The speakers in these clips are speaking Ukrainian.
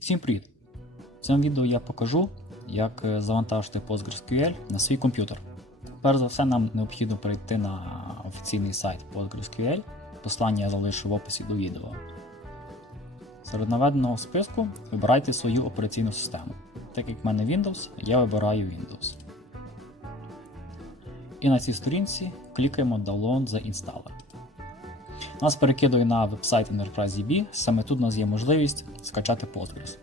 Всім привіт! В цьому відео я покажу, як е, завантажити PostgreSQL на свій комп'ютер. Перш за все, нам необхідно перейти на офіційний сайт PostgreSQL. Послання я залишу в описі до відео. Серед наведеного списку вибирайте свою операційну систему. Так як в мене Windows, я вибираю Windows. І на цій сторінці клікаємо Download the Installer. Нас перекидує на веб-сайт EnterpriseDB, саме тут у нас є можливість скачати Postgres.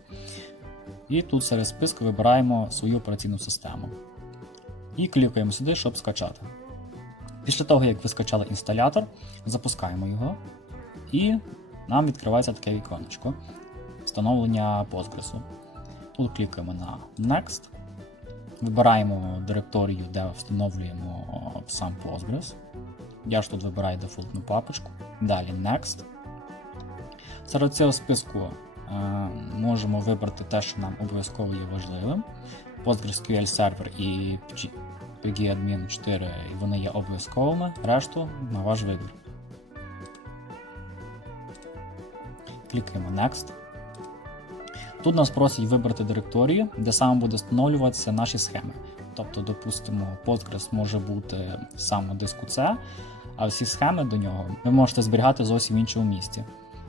І тут серед списку вибираємо свою операційну систему. І клікаємо сюди, щоб скачати. Після того, як ви скачали інсталятор, запускаємо його. І нам відкривається таке віконечко встановлення Postgres. Тут клікаємо на Next. Вибираємо директорію, де встановлюємо сам Postgres. Я ж тут вибираю дефолтну папочку. Далі Next. Серед цього списку е, можемо вибрати те, що нам обов'язково є важливим. PostgreSQL сервер і PGAdmin 4 і вони є обов'язковими. Решту на ваш вибір. Клікаємо Next. Тут нас просять вибрати директорію, де саме буде встановлюватися наші схеми. Тобто, допустимо, Postgres може бути саме диску C, а всі схеми до нього ви можете зберігати зовсім в іншому місці.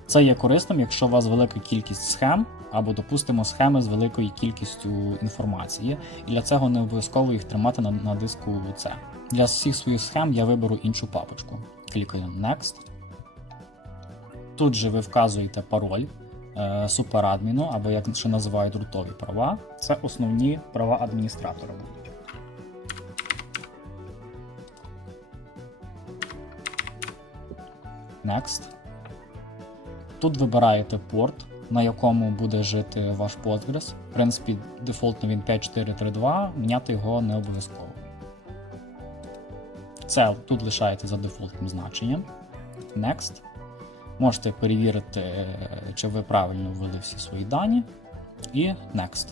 Це є корисним, якщо у вас велика кількість схем, або, допустимо, схеми з великою кількістю інформації, і для цього не обов'язково їх тримати на, на диску C. Для всіх своїх схем я виберу іншу папочку. Клікаю Next. Тут же ви вказуєте пароль суперадміну, або як ще називають рутові права. Це основні права адміністратора. Next. Тут вибираєте порт, на якому буде жити ваш Postgres. В принципі, дефолтно він 5432, міняти його не обов'язково. Це тут лишаєте за дефолтним значенням. Next. Можете перевірити, чи ви правильно ввели всі свої дані. І Next.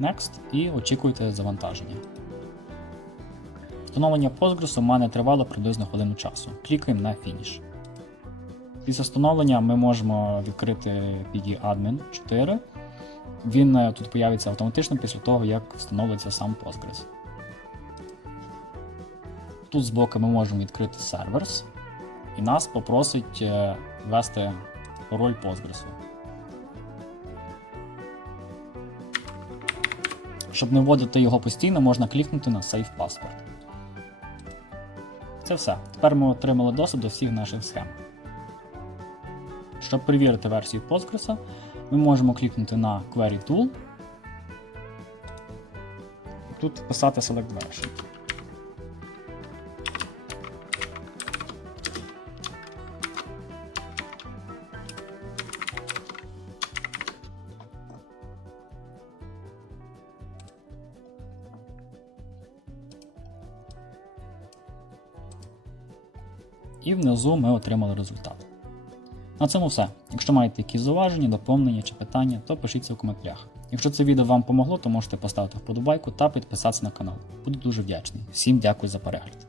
Next і очікуйте завантаження. Встановлення Postgres у мене тривало приблизно хвилину часу. Клікаємо на фініш. Після встановлення ми можемо відкрити PG-Admin 4. Він е, тут появиться автоматично після того, як встановиться сам Postgres. Тут збоку ми можемо відкрити Servers, і нас попросить е, ввести пароль Postgres. Щоб не вводити його постійно, можна клікнути на Save Password. Це все. Тепер ми отримали доступ до всіх наших схем. Щоб перевірити версію Postgres, ми можемо клікнути на Query Tool. Тут писати Select Version. І внизу ми отримали результат. На цьому все. Якщо маєте якісь зауваження, доповнення чи питання, то пишіться в коментарях. Якщо це відео вам помогло, то можете поставити вподобайку та підписатися на канал. Буду дуже вдячний. Всім дякую за перегляд.